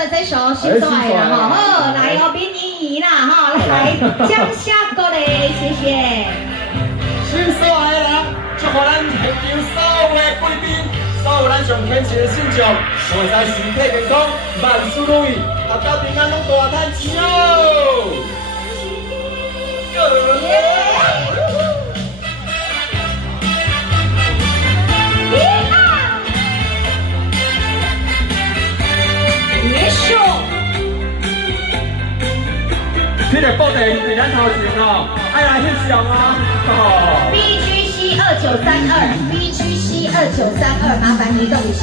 的这首心帅啦哈，好，来哦，民怡怡啦哈，来江夏过来，谢谢。心帅的人，祝福咱现场所有的贵宾，所有咱上天赐的信众，都会使身体健康，万事如意，大家平安拢大赚钱哦！这个布袋在咱头前哦，爱来翕相啊！ BGC 2932，BGC 2932，麻烦移动一下。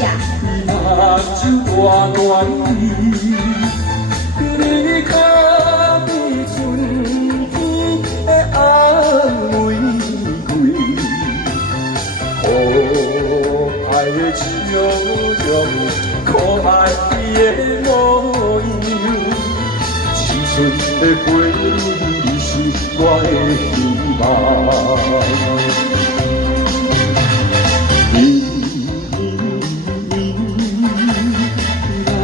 春的回忆是我的希望。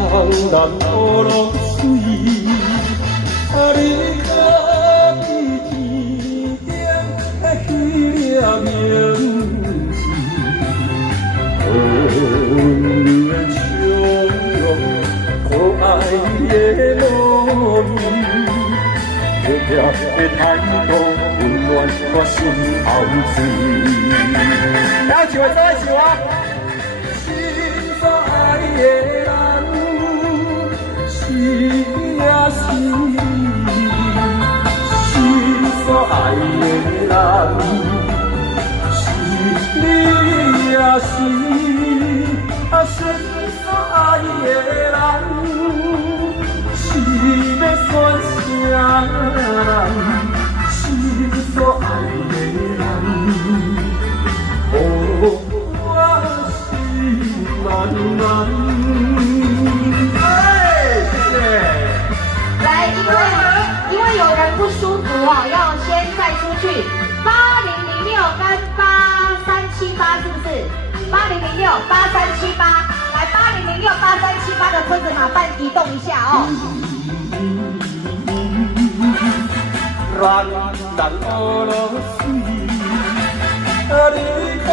人人土落水，你可比天顶迄个名字，温暖笑容，可爱的梦语。 热烈的态度，温暖我心头水。来一位，再一位啊！心所爱的人，是呀是，心所爱的人，是你呀是，心所爱的人，是要选啥人？心所爱的人，哦，我心暖暖。哎，谢谢。来，因为有人不舒服哦，要先再出去。8006跟8378是不是？8006、8378，来8006、8378的车子麻烦移动一下哦。人人落水，你可。